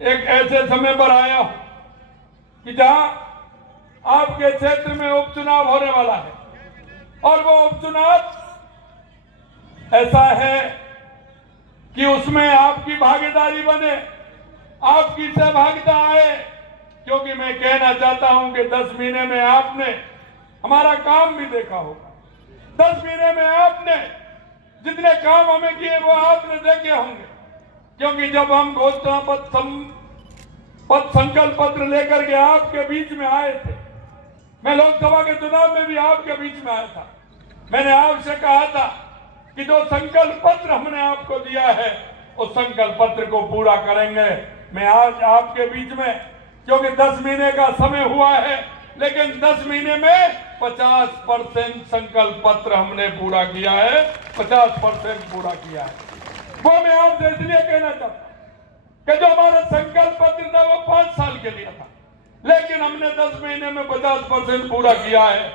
एक ऐसे समय पर आया हूं कि जहां आपके क्षेत्र में उपचुनाव होने वाला है और वो उपचुनाव ऐसा है कि उसमें आपकी भागीदारी बने, आपकी सहभागिता आए। क्योंकि मैं कहना चाहता हूं कि 10 महीने में आपने हमारा काम भी देखा होगा। 10 महीने में आपने जितने काम हमें किए वो आपने देखे होंगे। क्योंकि जब हम घोषणा पत्र संकल्प पत्र लेकर के आपके बीच में आए थे, मैं लोकसभा के चुनाव में भी आपके बीच में आया था, मैंने आपसे कहा था कि जो संकल्प पत्र हमने आपको दिया है उस संकल्प पत्र को पूरा करेंगे। मैं आज आपके बीच में, क्योंकि 10 महीने का समय हुआ है, लेकिन 10 महीने में 50% संकल्प पत्र हमने पूरा किया है, 50% पूरा किया है। वो मैं आपसे इसलिए कहना चाहता हूं कि जो हमारा संकल्प पत्र था वो 5 साल के लिए था, लेकिन हमने 10 महीने में 50% पूरा किया है।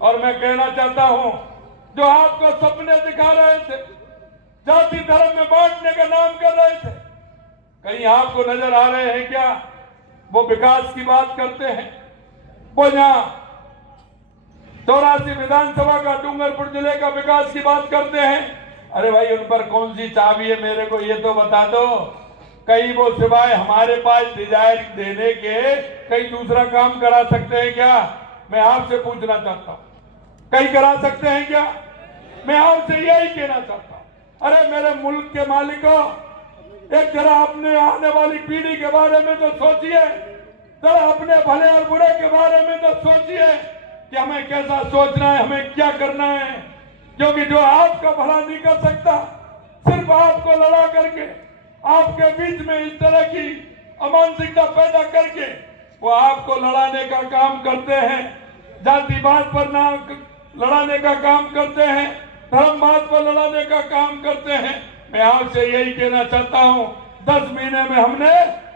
और मैं कहना चाहता हूं, जो आपको सपने दिखा रहे थे, जाति धर्म में बांटने का नाम कर रहे थे, कहीं आपको नजर आ रहे हैं क्या? वो विकास की बात करते हैं, वो यहाँ 84 विधानसभा का डूंगरपुर जिले का विकास की बात करते हैं। अरे भाई, उन पर कौन सी चाबी है मेरे को ये तो बता दो। कहीं वो सिवाय हमारे पास डिजायर देने के कहीं दूसरा काम करा सकते हैं क्या? मैं आपसे पूछना चाहता हूं, कहीं करा सकते हैं क्या? मैं आपसे यही कहना चाहता हूं, अरे मेरे मुल्क के मालिकों, एक जरा अपने आने वाली पीढ़ी के बारे में तो सोचिए, जरा अपने भले और बुरे के बारे में तो सोचिए कि हमें कैसा सोचना है, हमें क्या करना है। क्योंकि जो आपका भला नहीं कर सकता, सिर्फ आपको लड़ा करके, आपके बीच में इस तरह की अमानसिकता पैदा करके वो आपको लड़ाने का काम करते हैं, जातिवाद पर ना लड़ाने का काम करते हैं, धर्मवाद पर लड़ाने का काम करते हैं। मैं आपसे यही कहना चाहता हूं, 10 महीने में हमने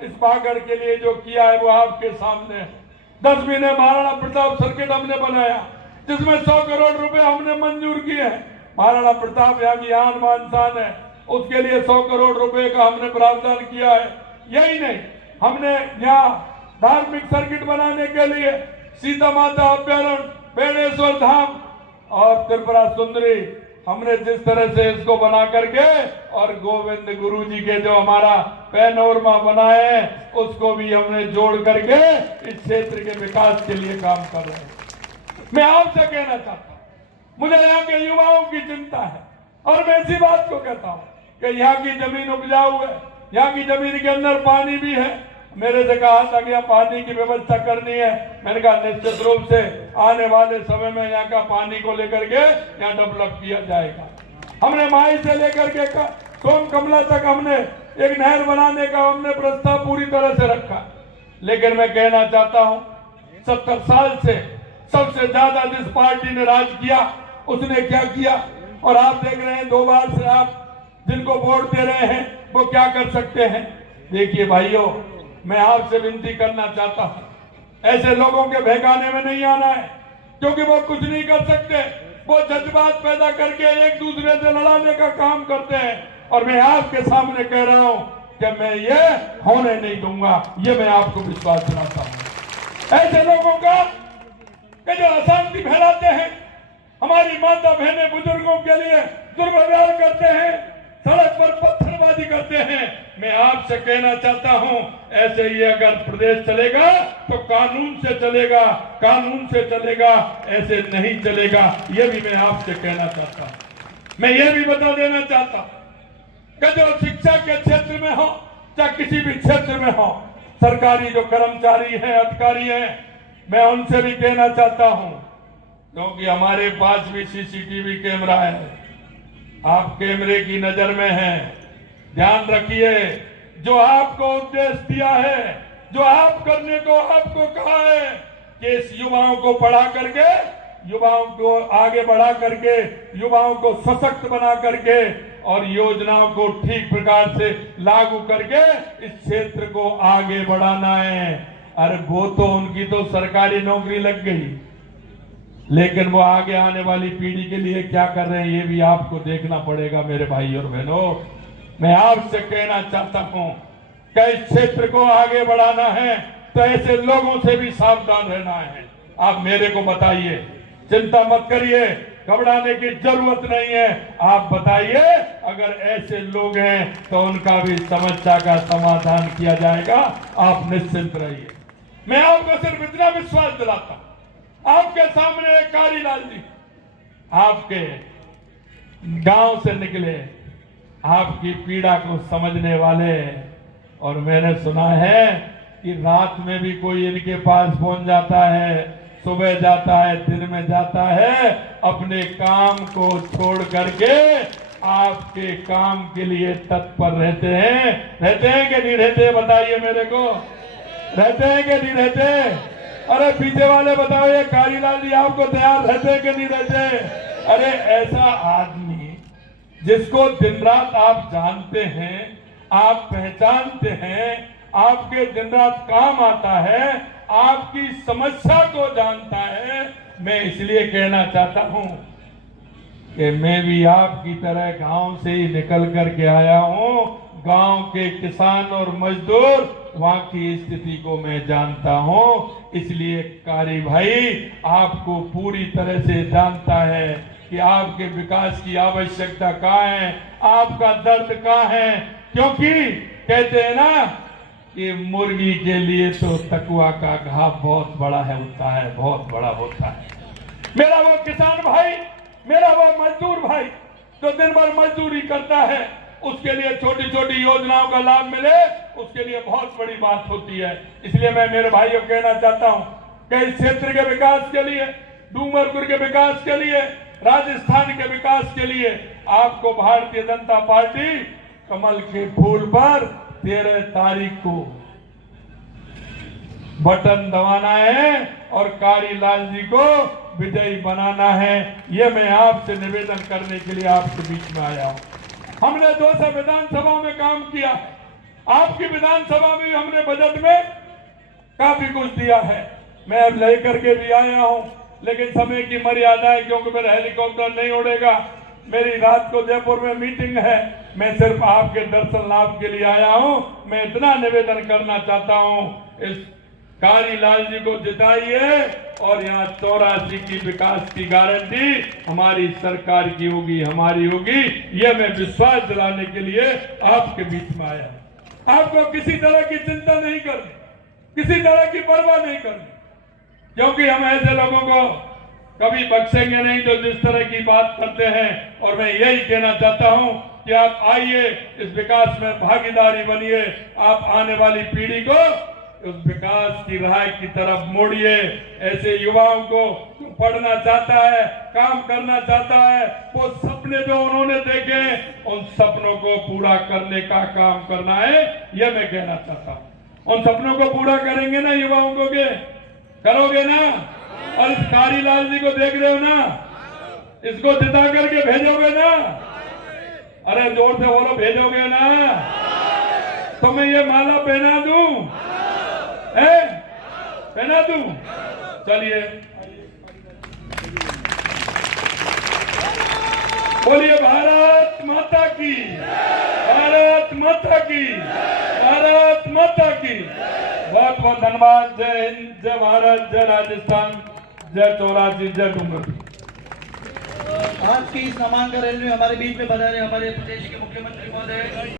इस बागड़ के लिए जो किया है वो आपके सामने है। 10 महीने महाराणा प्रताप सर्किट हमने बनाया, जिसमें 100 करोड़ रुपए हमने मंजूर किए हैं। महाराणा प्रताप यहाँ की आन बान शान है, उसके लिए 100 करोड़ रुपए का हमने प्रावधान किया है। यही नहीं, हमने यहाँ धार्मिक सर्किट बनाने के लिए सीता माता अभ्यारण्य, बेणेश्वर धाम और त्रिपुरा सुंदरी, हमने जिस तरह से इसको बना करके, और गोविंद गुरु जी के जो हमारा पैनोरमा बनाए हैं उसको भी हमने जोड़ करके इस क्षेत्र के विकास के लिए काम कर रहे हैं। मैं आपसे कहना चाहता हूं, मुझे यहाँ के युवाओं की चिंता है और मैं इसी बात को कहता हूँ कि यहाँ की जमीन उपजाऊ है, यहाँ की जमीन के अंदर पानी भी है। मेरे से कहा था कि यहाँ पानी की व्यवस्था करनी है, मैंने कहा निश्चित रूप से आने वाले समय में यहाँ का पानी को लेकर के यहाँ डेवलप किया जाएगा। हमने माई से लेकर के सोम कमला तक हमने एक नहर बनाने का हमने प्रस्ताव पूरी तरह से रखा। लेकिन मैं कहना चाहता हूँ, 70 साल से सबसे ज्यादा जिस पार्टी ने राज किया उसने क्या किया, और आप देख रहे हैं 2 बार से आप जिनको वोट दे रहे हैं वो क्या कर सकते हैं। देखिए भाइयों, मैं आपसे विनती करना चाहता हूं, ऐसे लोगों के बहकाने में नहीं आना है, क्योंकि वो कुछ नहीं कर सकते। वो जज्बात पैदा करके एक दूसरे से लड़ाने का काम करते हैं, और मैं आपके सामने कह रहा हूं कि मैं ये होने नहीं दूंगा। ये मैं आपको विश्वास दिलाता हूं। ऐसे लोगों का कि जो अशांति फैलाते हैं, हमारी माता बहनें बुजुर्गों के लिए दुर्व्यवहार करते हैं, सड़क पर पत्थरबाजी करते हैं, मैं आपसे कहना चाहता हूं, ऐसे ही अगर प्रदेश चलेगा तो कानून से चलेगा, कानून से चलेगा, ऐसे नहीं चलेगा। ये भी मैं आपसे कहना चाहता हूं। मैं ये भी बता देना चाहता हूं कि जो शिक्षा के क्षेत्र में हो, चाहे किसी भी क्षेत्र में हो, सरकारी जो कर्मचारी हैं, अधिकारी हैं, मैं उनसे भी कहना चाहता हूं, क्योंकि हमारे पास भी सीसीटीवी कैमरा है, आप कैमरे की नजर में हैं, ध्यान रखिए। जो आपको उद्देश्य दिया है, जो आप करने को आपको कहा है कि इस युवाओं को पढ़ा करके, युवाओं को आगे बढ़ा करके, युवाओं को सशक्त बना करके और योजनाओं को ठीक प्रकार से लागू करके इस क्षेत्र को आगे बढ़ाना है। अरे वो तो उनकी तो सरकारी नौकरी लग गई, लेकिन वो आगे आने वाली पीढ़ी के लिए क्या कर रहे हैं ये भी आपको देखना पड़ेगा। मेरे भाई और बहनों, मैं आपसे कहना चाहता हूं कि इस क्षेत्र को आगे बढ़ाना है तो ऐसे लोगों से भी सावधान रहना है। आप मेरे को बताइए, चिंता मत करिए, घबराने की जरूरत नहीं है। आप बताइए, अगर ऐसे लोग हैं तो उनका भी समस्या का समाधान किया जाएगा। आप निश्चिंत रहिए। मैं आपको सिर्फ इतना विश्वास दिलाता हूं, आपके सामने एक कारीलाल जी आपके गांव से निकले, आपकी पीड़ा को समझने वाले, और मैंने सुना है कि रात में भी कोई इनके पास पहुंच जाता है, सुबह जाता है, दिन में जाता है, अपने काम को छोड़ करके आपके काम के लिए तत्पर रहते हैं। रहते हैं कि नहीं रहते? बताइए मेरे को, रहते हैं कि नहीं रहते? अरे पीछे वाले बताओ, ये कारीलाल जी आपको तैयार रहते हैं कि नहीं रहते? अरे ऐसा आदमी जिसको दिन रात आप जानते हैं, आप पहचानते हैं, आपके दिन रात काम आता है, आपकी समस्या को जानता है। मैं इसलिए कहना चाहता हूं कि मैं भी आपकी तरह गांव से ही निकल करके आया हूं। गांव के किसान और मजदूर, वहां की स्थिति को मैं जानता हूं। इसलिए कारी भाई आपको पूरी तरह से जानता है कि आपके विकास की आवश्यकता कहाँ है, आपका दर्द कहाँ है। क्योंकि कहते हैं ना कि मुर्गी के लिए तो तकुआ का घाव बहुत बड़ा है, होता है, बहुत बड़ा होता है। मेरा वो किसान भाई, मेरा वो मजदूर भाई जो दिन भर मजदूरी करता है, उसके लिए छोटी छोटी योजनाओं का लाभ मिले, उसके लिए बहुत बड़ी बात होती है। इसलिए मैं मेरे भाइयों को कहना चाहता हूं कि इस क्षेत्र के विकास के लिए, डूंगरपुर के विकास के लिए, राजस्थान के विकास के लिए आपको भारतीय जनता पार्टी कमल के फूल पर 13 तारीख को बटन दबाना है और कारीलाल जी को विजयी बनाना है। यह मैं आपसे निवेदन करने के लिए आपके बीच में आया हूं। हमने 200 विधानसभा में काम किया, आपकी विधानसभा में हमने बजट में काफी कुछ दिया है। मैं अब लेकर के भी आया हूं, लेकिन समय की मर्यादा है, क्योंकि मेरा हेलीकॉप्टर नहीं उड़ेगा। मेरी रात को जयपुर में मीटिंग है, मैं सिर्फ आपके दर्शन लाभ के लिए आया हूं। मैं इतना निवेदन करना चाहता हूं, इस कारीलाल जी को जिताइए और यहाँ 84 की विकास की गारंटी हमारी सरकार की होगी, हमारी होगी। यह मैं विश्वास दिलाने के लिए आपके बीच में आया हूं। आपको किसी तरह की चिंता नहीं करनी, किसी तरह की परवाह नहीं करनी, क्योंकि हम ऐसे लोगों को कभी बख्शेंगे नहीं जो जिस तरह की बात करते हैं। और मैं यही कहना चाहता हूं कि आप आइए, इस विकास में भागीदारी बनिए, आप आने वाली पीढ़ी को उस विकास की राह की तरफ मोड़िए। ऐसे युवाओं को जो पढ़ना चाहता है, काम करना चाहता है, वो सपने जो उन्होंने देखे, उन सपनों को पूरा करने का काम करना है, यह मैं कहना चाहता हूं। उन सपनों को पूरा करेंगे ना युवाओं को, के करोगे ना? और इस कारीलाल जी को देख रहे हो ना, इसको जिता करके भेजोगे ना? अरे जोर से बोलो, भेजोगे ना? तो मैं ये माला पहना दूं, पहना दूं? चलिए बोलिए भारत माता की, भारत माता की, भारत माता की। बहुत बहुत धन्यवाद। जय हिंद, जय भारत, जय राजस्थान, जय 84, जय डूंगरपुर। आज की इस नामांकन रैली में हमारे बीच में बधाई हमारे प्रदेश के मुख्यमंत्री महोदय